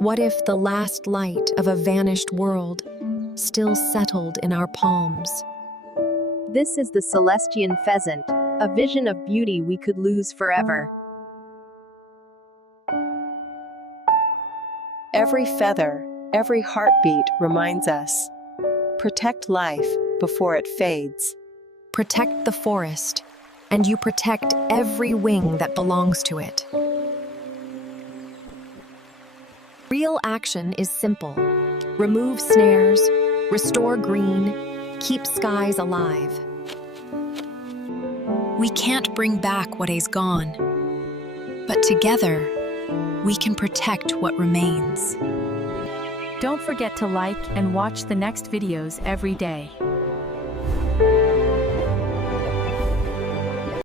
What if the last light of a vanished world still settled in our palms? This is the Celestian pheasant, a vision of beauty we could lose forever. Every feather, every heartbeat reminds us. Protect life before it fades. Protect the forest, and you protect every wing that belongs to it. Real action is simple. Remove snares, restore green, keep skies alive. We can't bring back what is gone, but together, we can protect what remains. Don't forget to like and watch the next videos every day.